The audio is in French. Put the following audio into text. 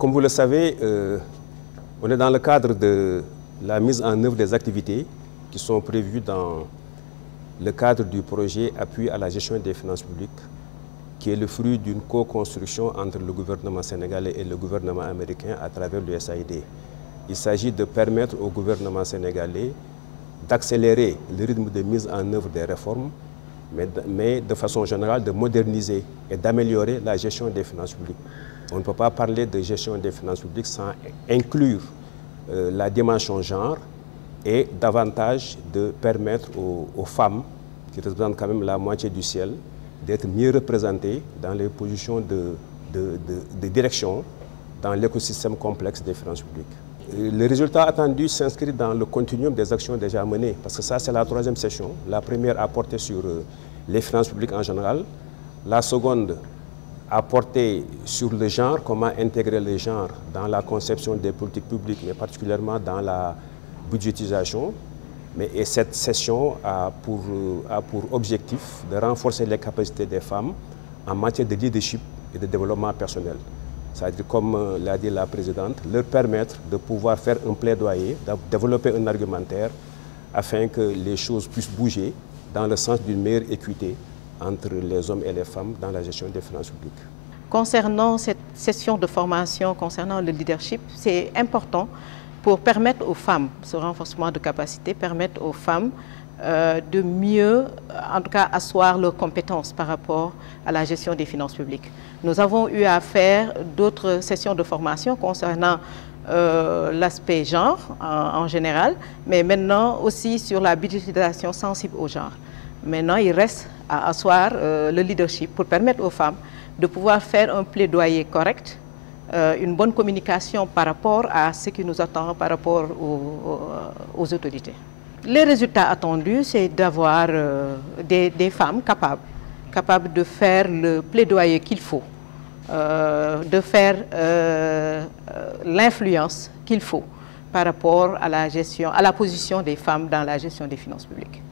Comme vous le savez, on est dans le cadre de la mise en œuvre des activités qui sont prévues dans le cadre du projet Appui à la gestion des finances publiques, qui est le fruit d'une co-construction entre le gouvernement sénégalais et le gouvernement américain à travers l'USAID. Il s'agit de permettre au gouvernement sénégalais d'accélérer le rythme de mise en œuvre des réformes, mais de façon générale de moderniser et d'améliorer la gestion des finances publiques. On ne peut pas parler de gestion des finances publiques sans inclure la dimension genre et davantage de permettre aux femmes, qui représentent quand même la moitié du ciel, d'être mieux représentées dans les positions de direction dans l'écosystème complexe des finances publiques. Le résultat attendu s'inscrit dans le continuum des actions déjà menées, parce que ça c'est la troisième session. La première a porté sur les finances publiques en général, la seconde a porté sur le genre, comment intégrer le genre dans la conception des politiques publiques, mais particulièrement dans la budgétisation. Et cette session a pour objectif de renforcer les capacités des femmes en matière de leadership et de développement personnel. C'est-à-dire, comme l'a dit la présidente, leur permettre de pouvoir faire un plaidoyer, de développer un argumentaire afin que les choses puissent bouger dans le sens d'une meilleure équité entre les hommes et les femmes dans la gestion des finances publiques. Concernant cette session de formation, concernant le leadership, c'est important pour permettre aux femmes, ce renforcement de capacité, permettre aux femmes de mieux, en tout cas, asseoir leurs compétences par rapport à la gestion des finances publiques. Nous avons eu à faire d'autres sessions de formation concernant l'aspect genre en général, mais maintenant aussi sur la budgétisation sensible au genre. Maintenant, il reste à asseoir le leadership pour permettre aux femmes de pouvoir faire un plaidoyer correct, une bonne communication par rapport à ce qui nous attend par rapport aux autorités. Les résultats attendus, c'est d'avoir des femmes capables de faire le plaidoyer qu'il faut, de faire l'influence qu'il faut par rapport à la gestion, à la position des femmes dans la gestion des finances publiques.